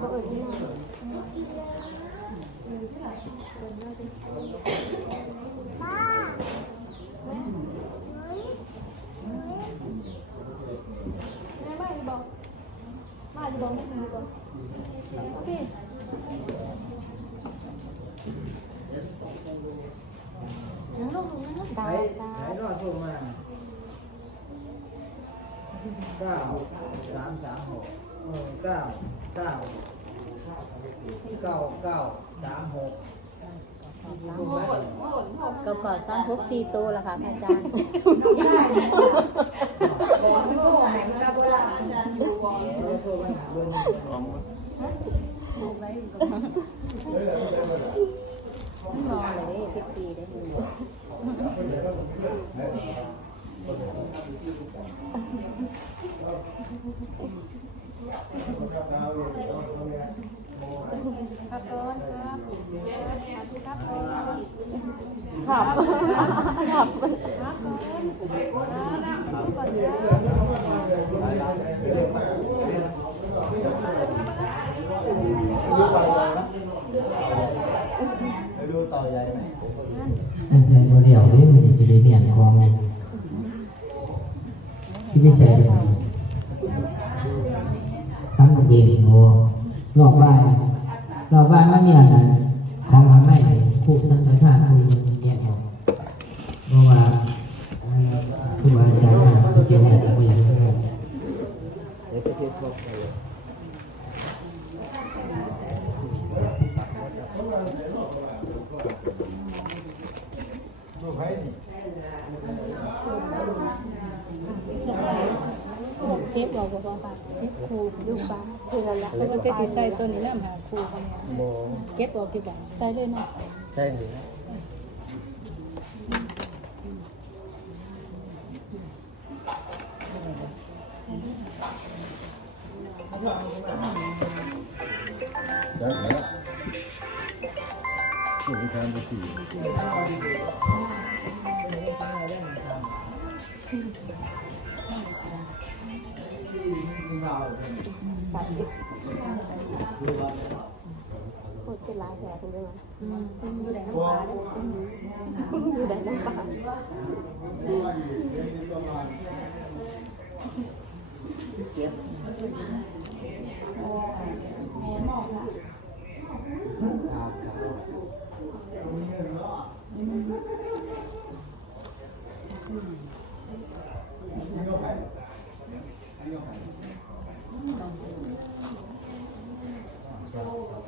บ่เอิ้นอีนางแม่มาอีบอกมาอีบอกแม่มาอีบอกพี่นั่งลงนั่งลงตาใช้ตาใช้รอดส่งมาเก้าสามสามหกเออเก้าเก้าเก้าเก้าสามหกก็ก่อสร้างพกซีโตวละค่ะพระอาจารย์เราโทรไปหาเบอร์นี้รอเลยสิบปีได้ดู ครับครับครับร้อนขับขับครับก่อนครับก่อนครับดูต่อใหญ่ไหมอาจารย์โมเดลนี่มันจะได้เรียนของที่ไม่ใช่เลยทั้งเบียงโอรอบบ้า นรอบบ้านมันมีอะไรของทางในคู่สังฆทานคุยเนี่ยเอาเพราะว่าคือว่าอาจารย์เขาจะบอกว่าอย่างนี้เดี๋ยวไป เทสครบเลยเก็บบอกว่าว่าสิบครูลูกปลาคือนั่นแหละแล้วมันก็สิใส่ตัวนี้น้ำหาคูเขาเนี่ยโมเก็บบอกเก็บบอกใส่เลยเนาะใช่หรือได้แล้วสิ่งที่ทำไปสี่ พูดเป็นหลายแผลคุณได้ไหมอยู่ไหนน้ำปลาอยู่ไหนน้ำปลาเจ็ด